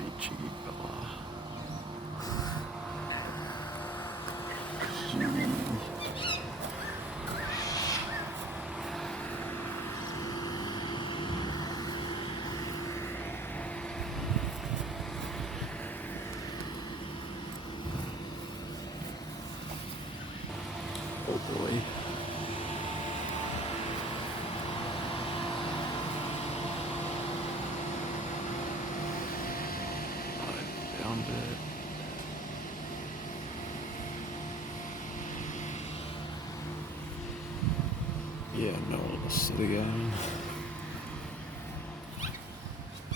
you cheeky fella. Oh boy. I found it. Yeah, no, let's sit again.